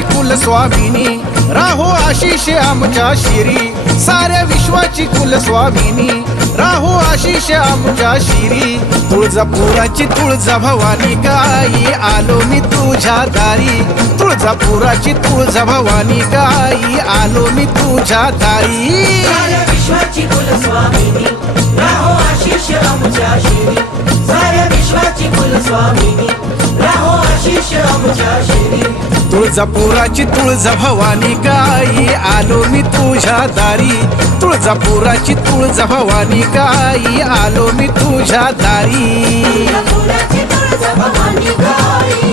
विश्वाची कुलस्वामिनी, राहो आशिष आमच्या शिरी, साऱ्या विश्वाची कुलस्वामिनी, राहो आशिष आमच्या शिरी. तुळजापुराची तुळजा भवानी गाई, आलो मी तुझ्या दारी. तुळजापुराची तुळजा भवानी गाई, आलो मी तुझ्या दारी. साऱ्या विश्वाची कुलस्वामिनी, राहो आशिष आमच्या शिरी, साऱ्या विश्वाची कुलस्वामिनी, राहो आशिष आमच्या शिरी. तुळजापुराची तुळजा भवानी गाई, आलो मी तुझ्या दारी. तुळजापुराची तुळजा भवानी गाई, आलो मी तुझ्या दारी. तुळजापुराची तुळजा भवानी गाई,